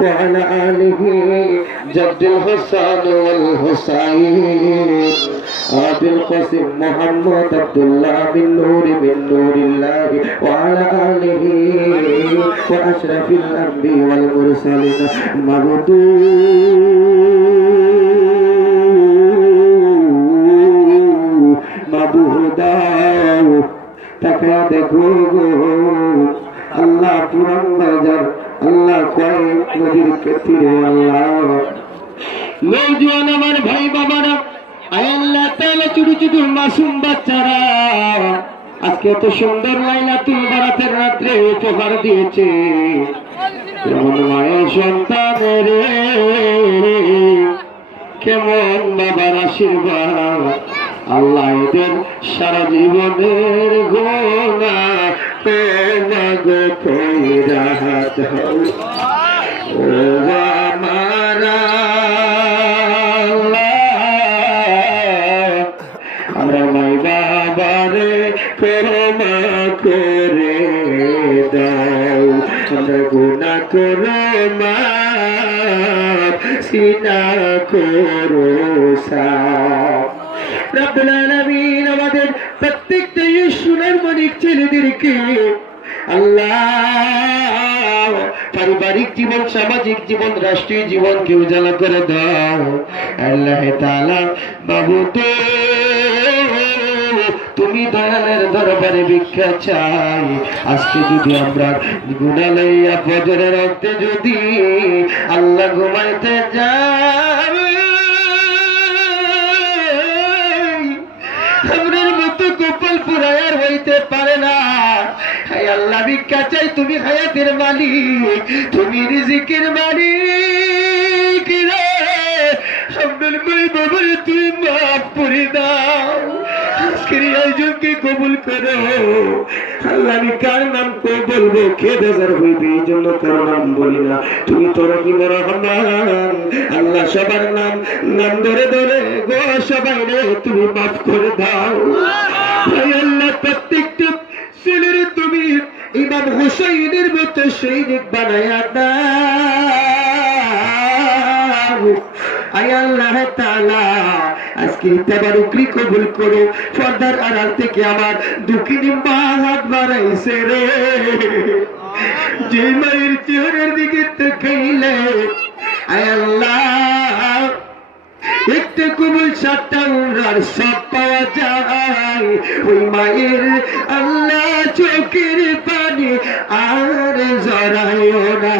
وعلى آله جد الحسن والحسين أبي القاسم محمد عبد الله بن نور الله وعلى آله وأشرف الأنبياء والمرسلين মাবুদাও তাকে দেখো আল্লাহ পুরান বাজার আল্লাহ কয়েক নদীর তীরে আল্লাহ নওজোয়ান আমার ভাই বাবারা আল্লাহ তাআলা ছোট ছোট মাসুম বাচ্চারা আজকে এত সুন্দর লাইলাতুল বারাতের রাত্রে উপহার দিয়েছে কেমন মায়ের সন্তানের কেমন বাবার আশীর্বাদ আল্লাহ এদের সারা জীবনের গুনাহ মাগো কইরা দাও ও আমার আমরা মাই বাবারে ক্ষমা করে দাও আমরা গুনাহ করো মাফ সিনা করো সাফ রব্বুল আলামিন আমাদের প্রত্যেকটা সোনার মানিক ছেলেদেরকে আল্লাহ পারিবারিক জীবন সামাজিক জীবন রাষ্ট্রীয় জীবনকে উজালা করে দাও আল্লাহ তাআলা মাবুদ তুমি দয়ালের দরবারে ভিক্ষা চাই আজকে যদি আমরা গুনাহ লইয়া ফজরের রক্তে যদি আল্লাহ ঘুমাইতে যাই আমরার মতো কপাল পুরায়ার হইতে পারে না হায় আল্লাহ ভিক্ষা চাই তুমি হায়াতের মালিক তুমি রিজিকের মালিক রে আমরার ভাই বাবার তুমি মাফ করে দাও আজকের আয়োজনকে কবুল করো আল্লাহ আমি কার নাম কো বলবো কে বেজার হইবে এই জন্য কার নাম বলি না তুমি তো রহিম রহমান আল্লাহ সবার নাম নাম ধরে ধরে গো সবাই তুমি মাফ করে দাও আল্লাহ প্রত্যেকটা ছেলের তুমি ইমাম হুসাইনের মতো সৈনিক বানায়া দাও আয় আল্লাহ তাআলা আজকে তাবারুকি কবুল করো পর্দার আড়াল থেকে আমার দুঃখিনী মা হাত বাড়াইছে রে যে মায়ের চেহারার দিকে তাকাইলে আয় আল্লাহ একটা কবুল সাতটা উমরার সব পাওয়া যায় ওই মায়ের আল্লাহ চোখের পানি আর জড়ায়ও না